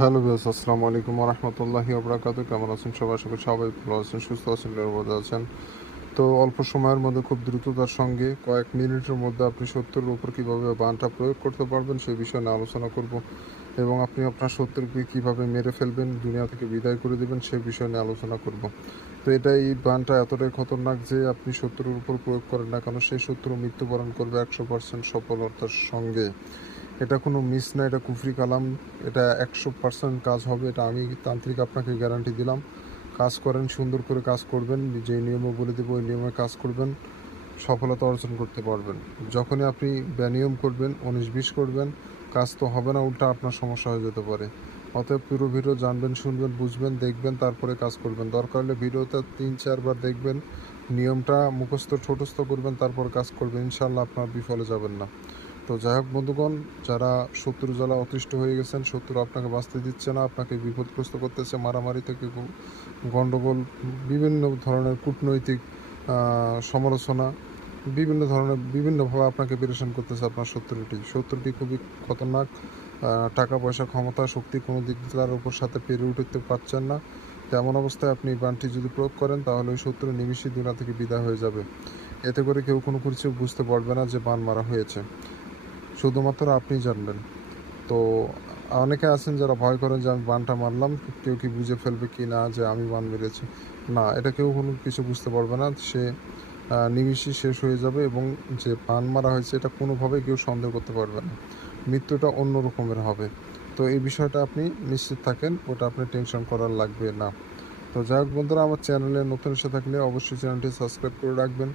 Hello viewers, আসসালামু আলাইকুম ওয়া রাহমাতুল্লাহি ওয়া বারাকাতুহু। কেমন আছেন সবাই? আশা করি সবাই ভালো আছেন, সুস্থ আছেন, নিরাপদে আছেন। তো অল্প সময়ের মধ্যে খুব দ্রুততার সঙ্গে কয়েক মিনিটের মধ্যে আপনি ৭০-এর উপর কীভাবে বানটা প্রয়োগ করতে পারবেন সেই বিষয়ে নিয়ে আলোচনা করব, এবং আপনি আপনার ৭০-কে কীভাবে মেরে ফেলবেন, দুনিয়া থেকে বিদায় করে দেবেন সেই বিষয় নিয়ে আলোচনা করব। তো এই বানটা এতটাই খতরনাক যে আপনি ৭০-এর উপর প্রয়োগ করেন না কেন, সেই শত্রু মৃত্যুবরণ করবে ১০০% সফলতার সঙ্গে। এটা কোনো মিস না, এটা কুফরি কালাম। এটা ১০০% কাজ হবে, এটা আমি তান্ত্রিক আপনাকে গ্যারান্টি দিলাম। কাজ করেন, সুন্দর করে কাজ করবেন, যে নিয়মে বলে দেবো ওই নিয়মে কাজ করবেন, সফলতা অর্জন করতে পারবেন। যখনই আপনি ব্যানিয়ম করবেন, ১৯-২০ করবেন, কাজ তো হবে না, উল্টা আপনার সমস্যা হয়ে যেতে পারে। অতএব পুরো ভিডিও জানবেন, শুনবেন, বুঝবেন, দেখবেন, তারপরে কাজ করবেন। দরকার হলে ভিডিওটা ৩-৪ বার দেখবেন, নিয়মটা মুখস্থ ঠোঁটস্থ করবেন, তারপর কাজ করবেন। ইনশাআল্লাহ আপনার বিফলে যাবেন না। তো যাই হোক বন্ধুগণ, যারা শত্রু জ্বালা অতিষ্ঠ হয়ে গেছেন, শত্রু আপনাকে বাঁচতে দিচ্ছে না, আপনাকে বিপদগ্রস্ত করতেছে, মারামারি থেকে গণ্ডগোল, বিভিন্ন ধরনের কূটনৈতিক সমালোচনা, বিভিন্ন ধরনের বিভিন্নভাবে আপনাকে পেরেশান করতেছে আপনার শত্রুটি খুবই খতরনাক। টাকা পয়সা, ক্ষমতা, শক্তি কোনো দিক তার উপর সাথে পেরে উঠতে পারছেন না। তেমন অবস্থায় আপনি এই বানটি যদি প্রয়োগ করেন, তাহলে ওই শত্রু নিমিষেই দুনিয়া থেকে বিদায় হয়ে যাবে। এতে করে কেউ কোনো কিছু বুঝতে পারবে না যে বান মারা হয়েছে, শুধুমাত্র আপনিই জানবেন। তো অনেকে আছেন যারা ভয় করেন যে আমি বানটা মারলাম, কেউ কি বুঝে ফেলবে কি না যে আমি বান মেরেছি। না, এটা কেউ কোনো কিছু বুঝতে পারবে না। সে নিমিষেই শেষ হয়ে যাবে, এবং যে বান মারা হয়েছে এটা কোনোভাবেই কেউ সন্দেহ করতে পারবে না। মৃত্যুটা অন্য রকমের হবে। তো এই বিষয়টা আপনি নিশ্চিত থাকেন, ওটা আপনি টেনশন করার লাগবে না। তো যাই হোক বন্ধুরা, আমার চ্যানেলে নতুন এসে থাকলে অবশ্যই চ্যানেলটি সাবস্ক্রাইব করে রাখবেন,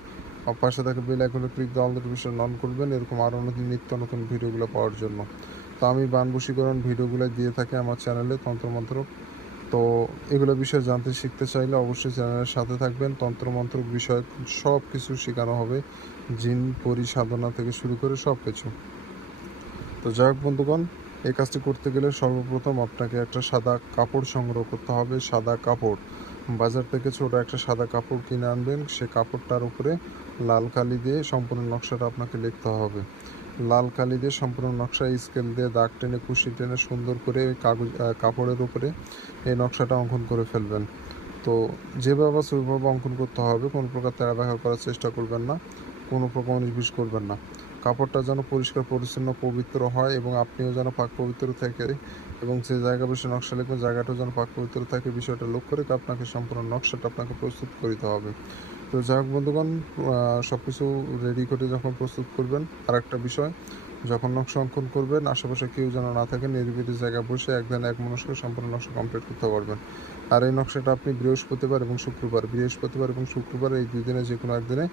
আর পাশে থাকা বেল আইকনে ক্লিক দিয়ে অল নোটিফিকেশন অন করবেন, এরকম আরও নিত্য নতুন ভিডিওগুলো পাওয়ার জন্য। তো আমি বান বশীকরণ ভিডিওগুলো দিয়ে থাকি আমার চ্যানেলে, তন্ত্রমন্ত্র। তো এগুলো বিষয়ে জানতে শিখতে চাইলে অবশ্যই চ্যানেলের সাথে থাকবেন। তন্ত্রমন্ত্র বিষয়ে সব কিছু শেখানো হবে, জিন পরি সাধনা থেকে শুরু করে সব কিছু। তো যাই হোক বন্ধুগণ, এই কাজটি করতে গেলে সর্বপ্রথম আপনাকে একটা সাদা কাপড় সংগ্রহ করতে হবে। সাদা কাপড়, বাজার থেকে ছোট একটা সাদা কাপড় কিনে আনবেন। সে কাপড়টার উপরে লাল কালি দিয়ে সম্পূর্ণ নকশাটা আপনাকে লিখতে হবে। লাল কালি দিয়ে সম্পূর্ণ নকশা স্কেল দিয়ে দাগ টেনে, কুশি টেনে সুন্দর করে কাপড়ের উপরে এই নকশাটা অঙ্কন করে ফেলবেন। তো যেভাবে আছে ওইভাবে অঙ্কন করতে হবে, কোনো প্রকার তেড়া ব্যাখ্যা করার চেষ্টা করবেন না, কোনো প্রকার ১৯-২০ করবেন না। কাপড়টা যেন পরিষ্কার পরিচ্ছন্ন পবিত্র হয়, এবং আপনিও যেন পাক পবিত্র থাকে, এবং যে জায়গা বসে নকশা লিখবেন জায়গাটাও যেন পাক পবিত্র থাকে, বিষয়টা লক্ষ্য রেখে আপনাকে সম্পূর্ণ নকশাটা আপনাকে প্রস্তুত করতে হবে। তো যাই হোক বন্ধুগণ, সব কিছু রেডি করে যখন প্রস্তুত করবেন, আর একটা বিষয়, যখন নকশা অঙ্কন করবেন আশেপাশে কেউ যেন না থাকে, নিরিবিলি জায়গায় বসে একদিন এক মনস্কে সম্পূর্ণ নকশা কমপ্লিট করতে পারবেন। আর এই নকশাটা আপনি বৃহস্পতিবার এবং শুক্রবার এই ২ দিনে যে কোনো একদিনে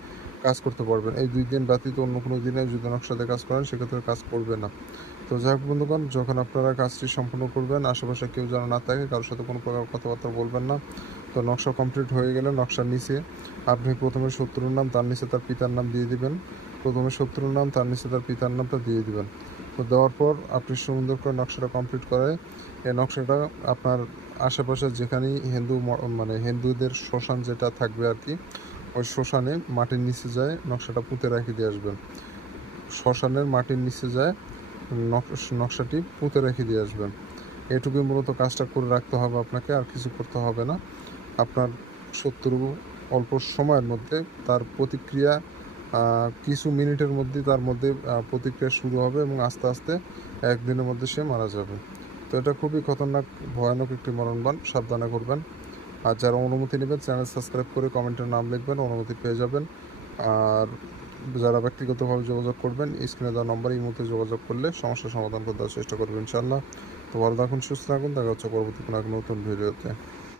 কাজ করতে পারবেন। এই ২ দিন ব্যতীত অন্য কোনো দিনে যদি নকশাতে কাজ করেন, সেক্ষেত্রে কাজ করবে না। তো যাই হোক বন্ধুগণ, যখন আপনারা কাজটি সম্পূর্ণ করবেন, আশেপাশে কেউ যেন না থাকে, কারোর সাথে কোনো প্রকার কথাবার্তা বলবেন না। তো নকশা কমপ্লিট হয়ে গেলে নকশার নিচে আপনি প্রথমে শত্রুর নাম, তার নিচে তার পিতার নাম দিয়ে দিবেন। প্রথমে শত্রুর নাম, তার নিচে তার পিতার নামটা দিয়ে দিবেন। তো দেওয়ার পর আপনি সুন্দর করে নকশাটা কমপ্লিট করে, এই নকশাটা আপনার আশেপাশে যেখানেই মানে হিন্দুদের শ্মশান যেটা থাকবে আর কি, ওই শ্মশানে মাটির নিচে যায় নকশাটা পুঁতে রেখে দিয়ে আসবেন। শ্মশানের মাটির নিচে যায় নকশাটি পুঁতে রেখে দিয়ে আসবেন। এটুকুই মূলত কাজটা করে রাখতে হবে আপনাকে, আর কিছু করতে হবে না। আপনার শত্রু অল্প সময়ের মধ্যে তার প্রতিক্রিয়া, কিছু মিনিটের মধ্যেই তার মধ্যে প্রতিক্রিয়া শুরু হবে, এবং আস্তে আস্তে একদিনের মধ্যে সে মারা যাবে। তো এটা খুবই খতরনাক, ভয়ানক একটি মরণবান, সাবধানে করবেন। আর যারা অনুমতি নেবেন, চ্যানেল সাবস্ক্রাইব করে কমেন্টের নাম লিখবেন, অনুমতি পেয়ে যাবেন। আর যারা ব্যক্তিগতভাবে যোগাযোগ করবেন, স্ক্রিনে দেওয়া নম্বরে এই মুহূর্তে যোগাযোগ করলে সমস্যার সমাধান করে দেওয়ার চেষ্টা করবেন ইনশাআল্লাহ। তো ভালো থাকুন, সুস্থ থাকুন, দেখা হচ্ছে পরবর্তী কোনো এক নতুন ভিডিওতে।